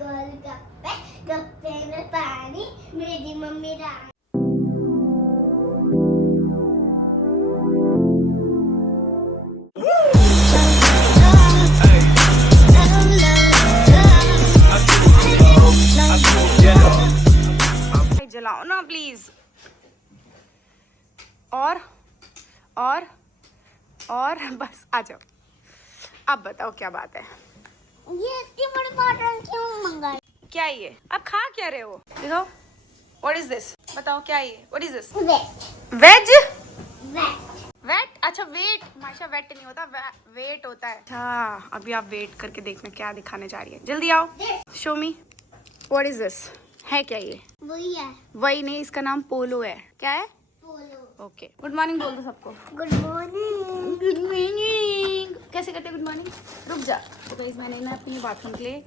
गोल गप्पे गप्पे में पानी मेरी मम्मी रानी। जलाओ ना प्लीज। और बस आ जाओ। अब बताओ क्या बात है। ये इतनी बड़ी बॉटल क्यों मंगाई? क्या ये? अब खा क्या रहे हो? देखो व्हाट इज दिस? बताओ क्या ये? What is this? वेज वेट। अच्छा वेट माशा, वेट नहीं होता, वेट होता है। अच्छा अभी आप वेट करके देखना क्या दिखाने जा रही है। जल्दी आओ, show me what is this. है क्या ये? वही है। वही नहीं, इसका नाम पोलो है। क्या है? पोलो। ओके गुड मॉर्निंग बोल दो सबको। Good morning. Good morning. कैसे करते गुड मॉर्निंग? रुक जा। तो इस मैंने ना अपने बाथरूम के लिए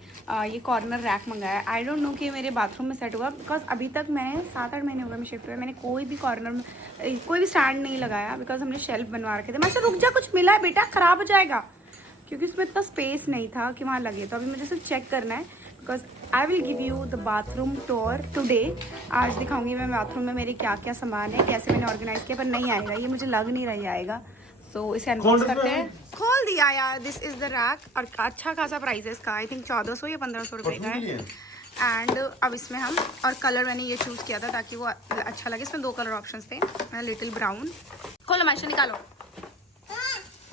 ये कॉर्नर रैक मंगाया। आई डोंट नो कि मेरे बाथरूम में सेट होगा, बिकॉज अभी तक मैंने 7-8 महीने हो गए मैं शिफ्ट हुए, मैंने कोई भी कॉर्नर में कोई भी स्टैंड नहीं लगाया, बिकॉज हमने शेल्फ बनवा रखे थे। मैं रुक जा, कुछ मिला है बेटा, खराब हो जाएगा, क्योंकि उसमें इतना स्पेस नहीं था कि वहाँ लगे। तो अभी मुझे सिर्फ चेक करना है, because I will give you the bathroom tour today. आज दिखाऊंगी मैं बाथरूम में मेरे क्या क्या सामान है, कैसे मैंने ऑर्गेनाइज किया। पर नहीं आएगा ये, मुझे लग नहीं रही आएगा। सो इसे अनबॉक्स करते हैं। खोल दिया यार। दिस इज द रैक और अच्छा खासा प्राइस है इसका। आई थिंक 1400 या 1500 रुपये का है। एंड अब इसमें हम, और कलर मैंने ये चूज़ किया था ताकि वो अच्छा लगे। इसमें 2 कलर ऑप्शंस थे, लिटिल ब्राउन। खोलो माशा, निकालो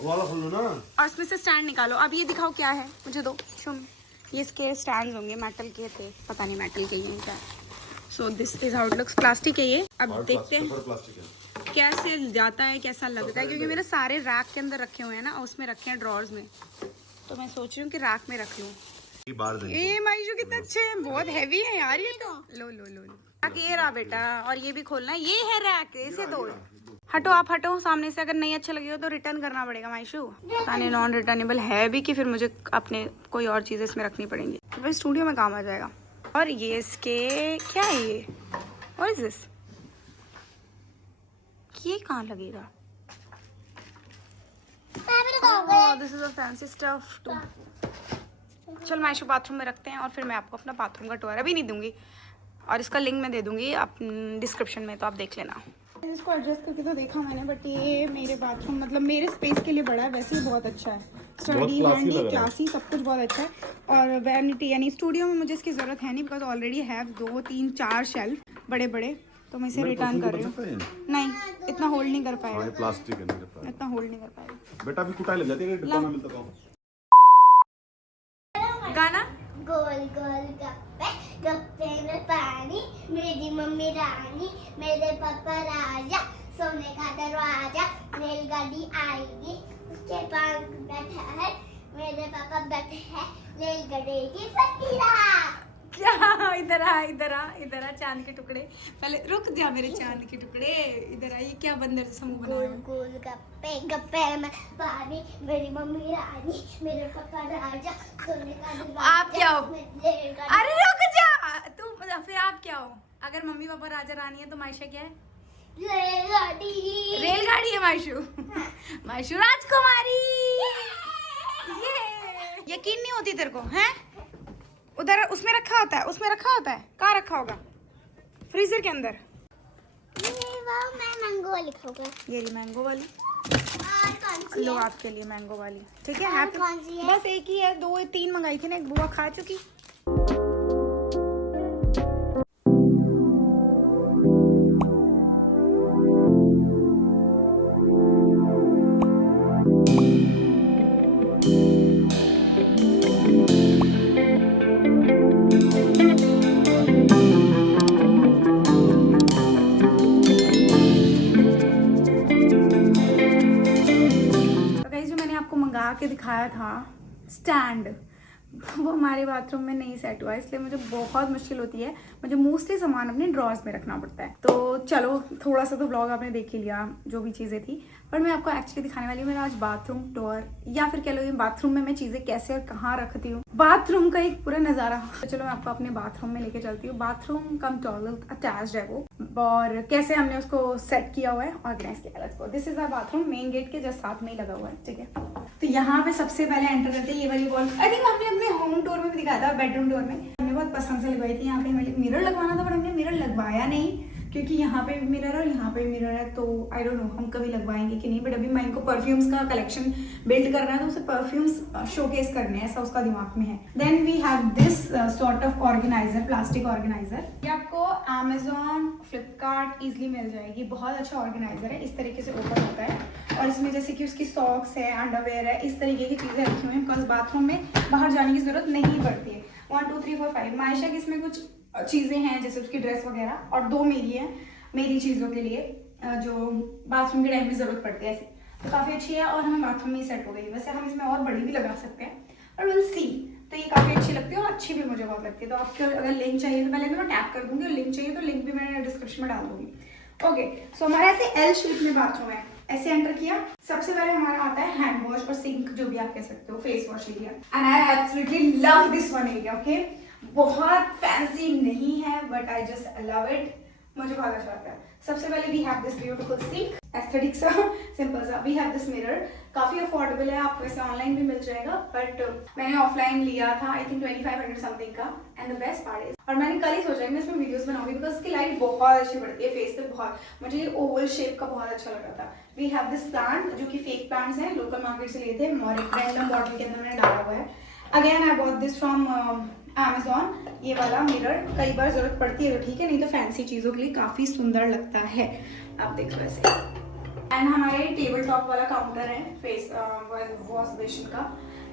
वाला खोलो ना। और इसमें से स्टैंड निकालो। अब ये दिखाओ क्या है, मुझे दो। शुम, ये इसके स्टैंड होंगे, मेटल के थे, पता नहीं मेटल के ही हैं क्या। So this is how it looks. Plastic है ये। अब देखते हैं कैसे जाता है, कैसा लगता है, क्योंकि मेरे सारे रैक के अंदर रखे हुए हैं ना, उसमें रखे हैं ड्रॉर्स में। तो मैं सोच रही हूँ कि रैक में रख लूँ। ये माइशू कितना अच्छे हैं, बहुत हैवी है यार ये तो। लो लो लो लो, ये रहा बेटा। और ये भी खोलना है, ये है रैक, इसे दो। हटो आप, हटो सामने से। अगर नहीं अच्छा लगेगा तो रिटर्न करना पड़ेगा माइशू। पता नहीं नॉन रिटर्नेबल है भी कि फिर मुझे अपने कोई और चीज़ इसमें रखनी पड़ेंगी, तो फिर स्टूडियो में काम आ जाएगा। और ये इसके क्या है ये? What is this? ये कहाँ लगेगा? This is a fancy stuff too. चल माइशू बाथरूम में रखते हैं, और फिर मैं आपको अपना बाथरूम का टूर अभी नहीं दूंगी, और इसका लिंक मैं दे दूंगी डिस्क्रिप्शन में, तो आप देख लेना। इसको एडजस्ट करके तो देखा मैंने, बट ये मेरे बाथरूम मतलब मेरे स्पेस के लिए बड़ा है। वैसे ही बहुत अच्छा है, स्टडी हैंडी क्लासी, सब कुछ बहुत अच्छा है। और वैनिटी यानी स्टूडियो में मुझे इसकी ज़रूरत है नहीं, बिकॉज ऑलरेडी हैव 2, 3, 4 शेल्फ बड़े बड़े। तो मैं इसे रिटर्न कर रही हूँ। नहीं इतना होल्ड नहीं कर पाएगा, प्लास्टिक है मेरे पास, इतना होल्ड नहीं कर पाएगा बेटा। अभी कुटाई लग जाती है, डिब्बा में मिलता था। गाना। गोल गोल गप्पे गप्पे में पानी मेरी मम्मी रानी मेरे पापा राजा सोने का दरवाजा रेलगाड़ी आएगी उसके पास बैठा है मेरे पापा बैठे हैं रेलगाड़ी की फकीरा। क्या? इधर आ, इधर आ, इधर आ चांद के टुकड़े। पहले रुक जा मेरे चांद के टुकड़े, इधर आ। ये क्या बंदर जैसा मुंह बनाया? गोल गोल गप्पे गप्पे में पानी मेरी मम्मी रानी मेरे पापा राजा सोने का दरवाजा। आप क्या हो? रेलगाड़ी। अरे रुक जा तू, फिर आप क्या हो? अगर मम्मी पापा राजा रानी है तो मायशा क्या है? रेलगाड़ी। रेलगाड़ी है मायशू। मायशू राजकुमारी। ये यकीन नहीं होती तेरे को है? उधर उसमें रखा होता है, उसमें रखा होता है। कहाँ रखा होगा? फ्रीजर के अंदर। मैं मैंगो वाली खाऊंगा। ये ली मैंगो वाली, और कौन सी लो है? आपके लिए मैंगो वाली। ठीक है, और हैप्पी। कौन सी है? बस एक ही है, 2 या 3 मंगाई थी ना, एक बुआ खा चुकी। मंगा के दिखाया था स्टैंड, वो हमारे बाथरूम में नहीं सेट हुआ, इसलिए मुझे बहुत मुश्किल होती है। मुझे मोस्टली सामान अपने ड्रॉर्स में रखना पड़ता है। तो चलो थोड़ा सा तो व्लॉग आपने देख ही लिया जो भी चीज़ें थी, पर मैं आपको एक्चुअली दिखाने वाली हूँ मेरा आज बाथरूम टूर, या फिर कह लो बाथरूम में मैं चीज़ें कैसे और कहाँ रखती हूँ, बाथरूम का एक पूरा नज़ारा। तो चलो मैं आपको अपने बाथरूम में लेके चलती हूँ। बाथरूम कम टॉयलेट अटैच्ड है वो, और कैसे हमने उसको सेट किया हुआ है, ऑर्गेनाइज किया है। This is our bathroom, main gate के जस्ट साथ में ही लगा हुआ है। ठीक है, तो यहाँ पे सबसे पहले एंटर करते हैं ये वाली वॉल। आई थिंक हमने अपने होम टूर में भी दिखाया था, बेडरूम टूर में हमने वो बहुत पसंद से लगवाई थी। यहाँ पे हमें मिरर लगवाना था, बट हमने मिरर लगवाया नहीं क्योंकि यहाँ पे भी मिरर है और यहाँ पे भी मिरर है, तो आई डोंट नो हम कभी लगवाएंगे कि नहीं। बट अभी मैं इनको परफ्यूम्स का कलेक्शन बिल्ड करना है, तो उसे परफ्यूम्स शोकेस करने हैं, ऐसा उसका दिमाग में है। Then we have this sort of organiser, plastic organiser. ये आपको अमेजोन, फ्लिपकार्ट इजिली मिल जाएगी। बहुत अच्छा ऑर्गेनाइजर है, इस तरीके से ओपन होता है और इसमें जैसे कि उसकी सॉक्स है, अंडरवेयर है, इस तरीके की चीज़ें रखी हुई हैं, बिकॉज बाथरूम में बाहर जाने की जरूरत नहीं पड़ती है। 1 2 3 4 5 मायशा की इसमें कुछ चीज़ें हैं जैसे उसकी ड्रेस वगैरह, और 2 मेरी है, मेरी चीज़ों के लिए जो बाथरूम के टाइम में ज़रूरत पड़ती है ऐसे, तो काफ़ी अच्छी है और हमें बाथरूम में ही सेट हो गई। वैसे हम इसमें और बड़ी भी लगा सकते हैं और विल सी। तो ये काफ़ी अच्छी लगती है और अच्छी भी मुझे बहुत लगती है। तो आपको अगर लिंक चाहिए तो पहले मैं टैग कर दूँगी, और लिंक चाहिए तो लिंक भी मैं डिस्क्रिप्शन में डाल दूँगी। ओके, सो हमारा ऐसे एल शेप में बाथरूम है। ऐसे एंटर किया, सबसे पहले हमारा आता है हैंड वॉश और सिंक, जो भी आप कह सकते हो, face wash area. And I absolutely love this one area. Okay, बहुत फैंसी नहीं है but I just love it, मुझे बहुत अच्छा लगता है। सबसे पहले we have this beautiful sink, aesthetic सा, सिंपल सा। वी हैव दिस मिरर, काफी अफोर्डेबल है, आपको वैसे ऑनलाइन भी मिल जाएगा, बट मैंने ऑफलाइन लिया था आई थिंक 2500 समथिंग का। And the best part is, और मैंने कल ही सोचा कि मैं इसमें वीडियोस बनाऊंगी बिकॉज इसकी लाइट बहुत अच्छी पड़ती है फेस पे, बहुत मुझे ये ओवल शेप का बहुत अच्छा लगा था। वी हैव दिस प्लांट, जो कि फेक प्लांट्स हैं, लोकल मार्केट से लिए थे, और एक रैंडम बॉटल के अंदर मैंने डाला हुआ है। Again I bought this from Amazon। ये वाला मिरर कई बार जरूरत पड़ती है तो ठीक है, नहीं तो फैंसी चीज़ों के लिए काफ़ी सुंदर लगता है। आप देख लो ऐसे। एंड हमारे टेबल टॉप वाला काउंटर है फेस वॉश बेसिन का।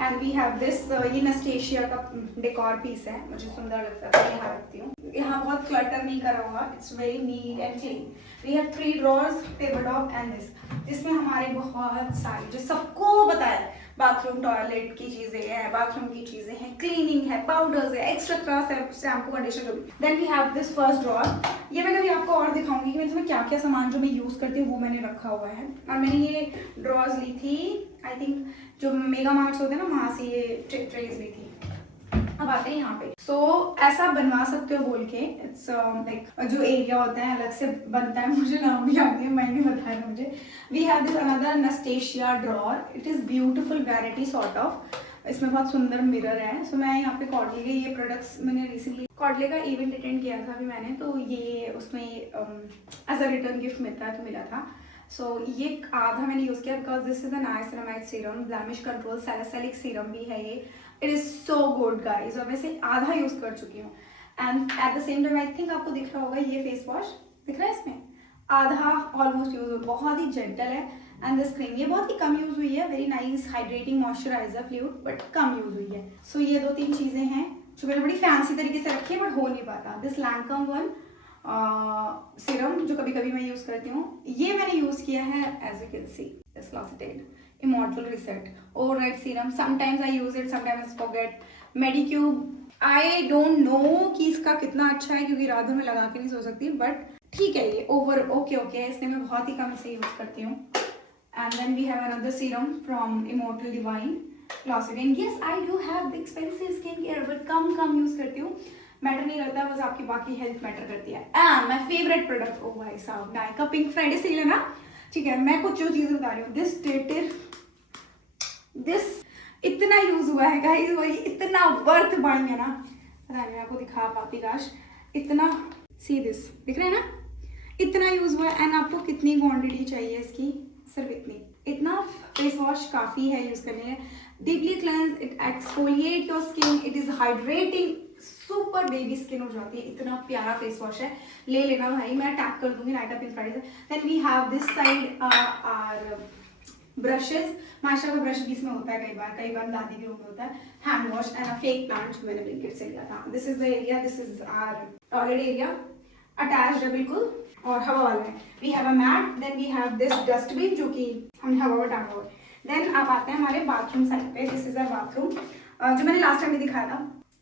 एंड वी हैव दिस, ये नस्टेशिया का डेकोर पीस है, मुझे सुंदर लगता है, यहाँ रखती हूँ। यहाँ बहुत क्लटर नहीं करा हुआ, it's very neat and clean. We have 3 drawers, table top and this, जिसमें हमारे बहुत सारी, जो सबको बताया, बाथरूम टॉयलेट की चीजें हैं, बाथरूम की चीजें हैं, क्लीनिंग है, पाउडर्स है, एक्स्ट्रा शैम्पू कंडीशनर जो भी। Then we have this first drawer. ये मैं कभी आपको और दिखाऊंगी कि मैं इसमें क्या क्या सामान जो मैं यूज करती हूँ वो मैंने रखा हुआ है। और मैंने ये ड्रॉर्स ली थी आई थिंक जो मेगा मार्ट्स होते हैं ना, वहां से ये ट्रेज ली थी। अब आते हैं यहाँ पे। सो ऐसा बनवा सकते हो बोल के, इट्स लाइक जो एरिया होता है अलग से बनता है, मुझे नाम भी याद है, मैंने बताया मुझे। We have this another Anastasia drawer, it is beautiful variety sort of. इसमें बहुत सुंदर मिरर है। सो मैं यहाँ पे कॉर्डले के ये प्रोडक्ट्स मैंने रिसेंटली कॉर्डले का इवेंट अटेंड किया था अभी मैंने, तो ये उसमें एज अ रिटर्न गिफ्ट मिला था। सो ये आधा मैंने यूज किया because this is a niacinamide serum, blemish control salicylic serum भी है ये। It is so good guys, और वैसे आधा यूज कर चुकी हूँ। And at the same time I think आपको दिख रहा होगा ये फेस वॉश दिख रहा है, इसमें आधा ऑलमोस्ट यूज हो, बहुत ही जेंटल है। एंड दिस क्रीम ये बहुत ही कम यूज हुई है, very nice hydrating moisturiser fluid, but कम यूज हुई है। सो ये 2-3 चीजें हैं जो मैंने बड़ी फैंसी तरीके से रखी है बट हो नहीं पाता। दिस लैंकम वन सीरम जो कभी कभी मैं यूज करती हूँ, ये मैंने यूज किया है as you can see this closeted immortal reset overnight serum. Sometimes I use it, sometimes I forget. Medicube I don't know कि इसका कितना अच्छा है क्योंकि रात भर में लगा के नहीं सो सकती, बट ठीक है ये ओवर ओके है, इसलिए मैं बहुत ही कम इसे यूज करती हूँ। And then we have another serum from immortal divine closeted. Yes I do have the expensive skin care but कम यूज करती हूँ, मैटर नहीं करता, बस आपकी बाकी हेल्थ मैटर करती है। एंड माय फेवरेट प्रोडक्ट, ओ भाई साहब, नाइका का पिंक फ्राइडे सेल है ना, ठीक है, मैं कुछ जो चीजें बता रही हूँ। दिस डेटेड, दिस इतना यूज हुआ है गाइस, वही इतना वर्थ बाइंग है ना, पता नहीं मैं आपको दिखा पाती काश, इतना, सी दिस दिख रहा है ना, इतना यूज हुआ है। एंड आपको कितनी क्वांटिटी चाहिए इसकी, सिर्फ इतना फेस वॉश काफी है यूज करने में। Deeply cleanse, it exfoliate your skin, it is hydrating, super baby skin हो जाती है, इतना प्यारा फेस वॉश है, ले लेना भाई, मैं टैग कर दूंगी नाइका पिंक फ्राइडे से। Then we have this side our brushes, Masha का ब्रश भी इसमें होता है कई बार दादी के रूम में होता है। Hand wash and a fake plant जो मैंने ब्लिंकिट से लिया था। This is the area, this is our toilet area, attached है बिल्कुल और हवा वाला है। We have a mat, then we have this dustbin जो कि हमने हवा में डाला हुआ है। देन आप आते हैं हमारे बाथरूम साइड पे, दिस इज अ बाथरूम जो मैंने लास्ट टाइम भी दिखाया था।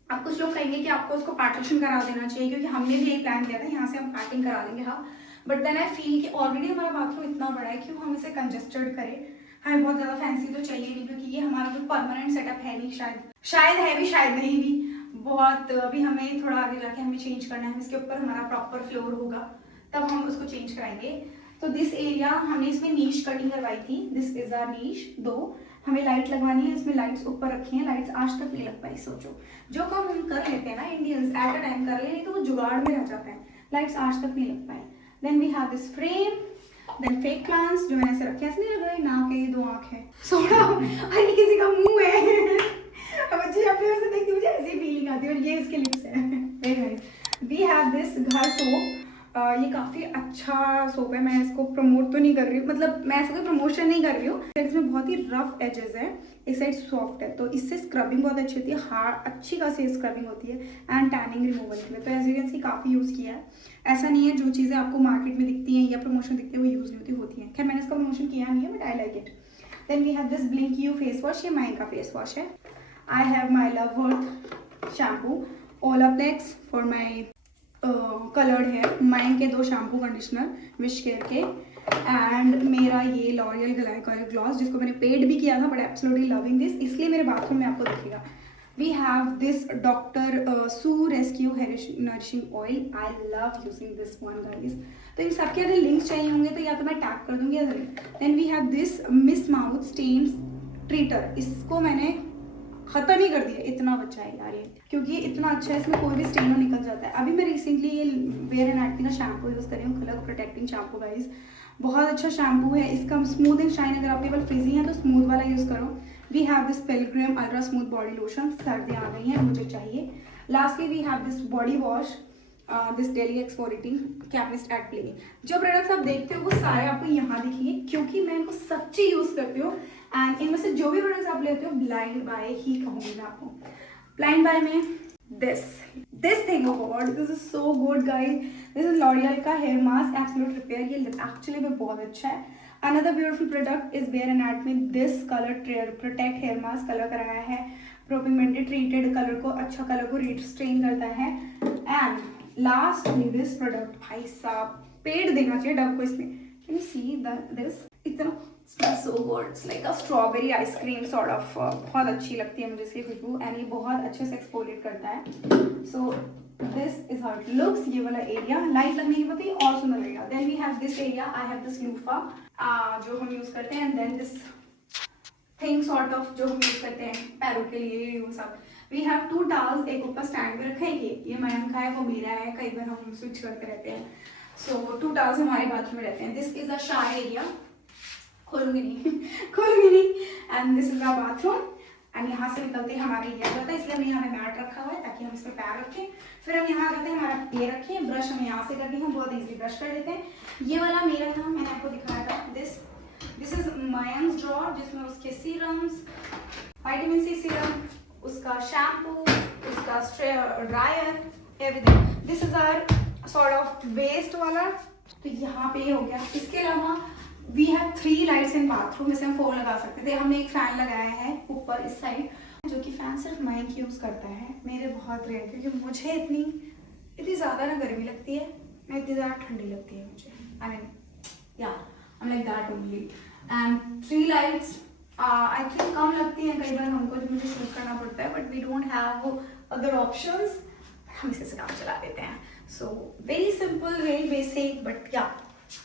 अब कुछ लोग कहेंगे कि आपको उसको पार्टीशन करा देना चाहिए क्योंकि हमने भी यही प्लान किया था, यहाँ से हम पार्टिंग करा लेंगे, हाँ, बट देन आई फील कि ऑलरेडी हमारा बाथरूम इतना बड़ा है, क्यों हम इसे कंजेस्टेड करें, हमें बहुत ज़्यादा फैंसी तो चाहिए नहीं क्योंकि ये हमारा कोई परमानेंट सेटअप है नहीं, शायद है भी शायद नहीं भी, बहुत अभी हमें थोड़ा आगे जाके हमें चेंज करना है, इसके ऊपर हमारा प्रॉपर फ्लोर होगा तब हम उसको चेंज कराएंगे। तो दिस एरिया हमने इसमें नीश कटिंग करवाई थी, दिस इज आर नीश। 2 हमें लाइट लगवानी है, इसमें लाइट्स ऊपर रखी हैं, लाइट्स आज तक नहीं लग पाई। सोचो जो काम हम कर लेते हैं ना इंडियंस एट अ टाइम कर ले, नहीं तो वो जुगाड़ में रह जाता है, लाइट्स आज तक नहीं लग पाए। Then we have this frame, then fake plants जो मैंने ऐसे रखे हैं, ऐसे नहीं लग रहा है नाक है, ये 2 आँख है, सोना और ये किसी का मुंह है। अब जी अपने वैसे देखती मुझे ऐसी फीलिंग आती है, और ये इसके लिप्स है। Very nice. We have this Ghar soap, ये काफ़ी अच्छा सोप है, मैं इसको प्रमोट तो नहीं कर रही हूँ, मतलब मैं इसको प्रमोशन नहीं कर रही हूँ। इसमें बहुत ही रफ एजेस है, इस साइड सॉफ्ट है, तो इससे स्क्रबिंग बहुत अच्छी होती है, हार्ड अच्छी खासी स्क्रबिंग होती है एंड टैनिंग रिमूवल के लिए। तो एज यू कैन सी काफ़ी यूज़ किया है। ऐसा नहीं है जो चीज़ें आपको मार्केट में दिखती हैं या प्रमोशन दिखती है वो यूज़ नहीं होती हैं। खैर मैंने इसका प्रमोशन किया नहीं है, but I like it. Then we have this blink you face wash, ये माइन का फेस वॉश है। I have my loveworth shampoo, Olaplex for my coloured hair, mine के 2 शैम्पू कंडीशनर विश केयर के, and मेरा ये L'Oréal glycolic gloss जिसको मैंने paid भी किया था, बट एब्सोल्युटली लविंग दिस, इसलिए मेरे बाथरूम में आपको दिखेगा। We have this doctor Sue rescue hair nourishing oil, I love using this one guys. तो इन सबके अगर लिंक्स चाहिए होंगे तो या तो मैं टैग कर दूंगी या link. Then we have this miss mouth stain treater, इसको मैंने खत्म ही कर दिया, इतना बचा है यार ये, क्योंकि ये इतना अच्छा है, इसमें कोई भी स्टेन निकल जाता है। अभी मैं रिसेंटली ये वेयर एंड एक्टिंग का शैम्पू यूज़ कर रही हूँ, कलर प्रोटेक्टिंग शैम्पू गाइज, बहुत अच्छा शैम्पू है। इसका स्मूथ एंड शाइन, अगर आपके पास फ्रीजी है तो स्मूथ वाला यूज़ करो। We have this Pilgrim ultra smooth body lotion, सर्दियाँ आ गई हैं मुझे चाहिए। Lastly we have this body wash, this daily exfoliating chemist at play. जो प्रोडक्ट्स आप देखते हो वो सारे आपको यहाँ दिखेंगे, क्योंकि मैं इनको सच्ची यूज़ करती हूँ। एंड इनमें से जो भी प्रोडक्ट्स आप लेते हो ब्लाइंड बाय ही कहूँगी मैं आपको। ब्लाइंड बाय में this thing, oh god this is so good guys, this is L'Oreal का हेयर मास्क एब्सोल्यूट रिपेयर, ये एक्चुअली में बहुत अच्छा है। Another beautiful product is bare and at में this colour protect hair mask, colour कराया है प्रोपिगमेंटेड ट्रीटेड, कलर को अच्छा कलर को रिस्ट्रेन करता है। एंड लास्ट में दिस प्रोडक्ट, भाई साहब पेड़ देना चाहिए डब को इसमें, कैन यू सी दिस, इतना smells so good, it's like a strawberry ice cream sort of, बहुत अच्छी लगती है मुझे इसकी खुशबू, एंड ये बहुत अच्छे से एक्सफोलिएट करता है। So this is how it looks, ये वाला एरिया लाइट लगने के बाद ये और सुंदर लगेगा। Then we have this area, I have this loofah जो हम यूज करते हैं, and then this thing sort of जो हम यूज करते हैं पैरों के लिए, ये सब। वी हैव 2 टावल्स, एक ऊपर स्टैंड पे रखा है, ये मयंक का है, वो मेरा है, कई बार हम स्विच करते रहते हैं। सो 2 टावल्स हमारे बाथरूम में रहते हैं। This is a shower area, खोलूंगी नहीं, and this is our bathroom, and यहाँ से निकलते हैं हमारे ये जाता है, इसलिए हमने यहाँ पे मैट रखा हुआ है ताकि हम इसमें पैर रखें। फिर हम यहाँ जाते हैं, हमारा ये रखें, ब्रश हम यहाँ से करके हम बहुत इजीली ब्रश कर लेते हैं। ये वाला मेरा था, मैंने आपको दिखाया था, दिस इज मयंक्स ड्रॉर, जिसमें उसके सीरम्स, विटामिन सी सीरम, उसका शैम्पू, उसका dryer, everything. This is our sort of waste वाला, तो यहाँ पे ये हो गया। इसके अलावा we have 3 lights in bathroom, जैसे हम 4 लगा सकते थे। हमने एक फैन लगाया है ऊपर इस साइड, जो कि फैन सिर्फ माइक यूज़ करता है, मेरे बहुत रेयर, क्योंकि मुझे इतनी ज़्यादा ना गर्मी लगती है, ना इतनी ज़्यादा ठंडी लगती है मुझे। आई मीन या I am like that only. And 3 lights I think कम लगती हैं कई बार हमको, जो मुझे शूट करना पड़ता है, but we don't have other options, हम इसे से काम चला देते हैं। So very simple, very basic, but या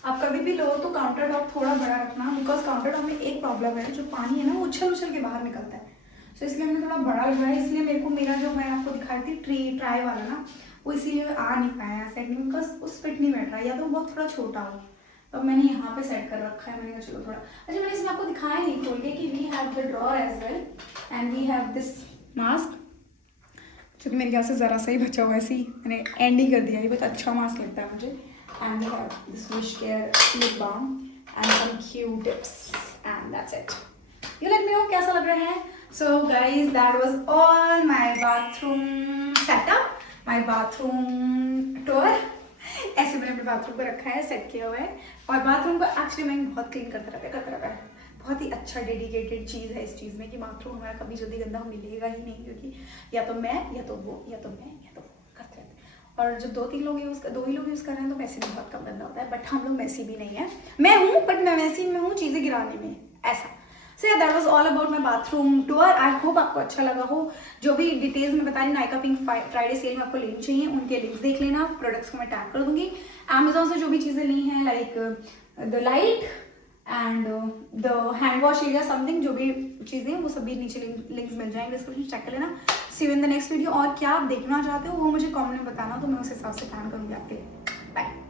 आप कभी भी लो तो काउंटर टॉप थोड़ा बड़ा रखना, बिकॉज काउंटर टॉप में एक प्रॉब्लम है, जो पानी है ना वो उछल के बाहर निकलता है। सो इसलिए हमने थोड़ा बड़ा लगाया, इसलिए मेरे को मेरा जो मैं आपको दिखाई थी ट्राई वाला ना, वो इसीलिए आ नहीं पाया सेट में, बिकॉज उस फिट नहीं बैठ रहा, या तो बहुत थोड़ा छोटा हो, तो मैंने यहाँ पे सेट कर रखा है। मैंने कहा चलो थोड़ा, अच्छा मैंने इसमें आपको दिखाया नहीं खोल के कि we have the drawer as well, and we have this mask, जो कि मेरे ख्याल से ज़रा सा ही बचा हुआ है, ऐसे ही मैंने एंड ही कर दिया, ये बहुत अच्छा मास्क लगता है मुझे। And we have this Wish Care lip balm and some Q-tips, and that's it. You let me know कैसा लग रहा है। So guys, that was all my bathroom setup, my bathroom tour. ऐसे मैंने अपने बाथरूम को रखा है, सेट किया हुआ है, और बाथरूम को एक्चुअली मैं बहुत क्लीन करता रहता है। बहुत ही अच्छा डेडिकेटेड चीज़ है इस चीज़ में कि बाथरूम हमारा कभी जल्दी गंदा मिलेगा ही नहीं, क्योंकि या तो मैं या तो वो या तो मैं या तो करते रहते हैं। और जब 2 ही लोग यूज़ कर रहे हैं तो वैसे भी बहुत कम गंदा होता है, बट हम लोग मैसी भी नहीं है। मैं हूँ बट मैं मैसी में हूँ चीज़ें गिराने में, ऐसा। सो या that was all about my bathroom tour. I hope आपको अच्छा लगा हो। जो भी डिटेल्स में बता रही, नायका पिंक फ्राइडे सेल में आपको लिंक चाहिए, उनके लिंक्स देख लेना, प्रोडक्ट्स को मैं टैग कर दूंगी। अमेजोन से जो भी चीज़ें ली हैं, like the light and the hand wash area something, जो भी चीज़ें हैं वो सभी नीचे लिंक्स मिल जाएंगे डिस्क्रिप्शन, चेक कर लेना। See you in the next video. और क्या आप देखना चाहते हो वो मुझे कमेंट में बताना, तो मैं उस हिसाब से प्लान करूँगी आपके लिए। बाय।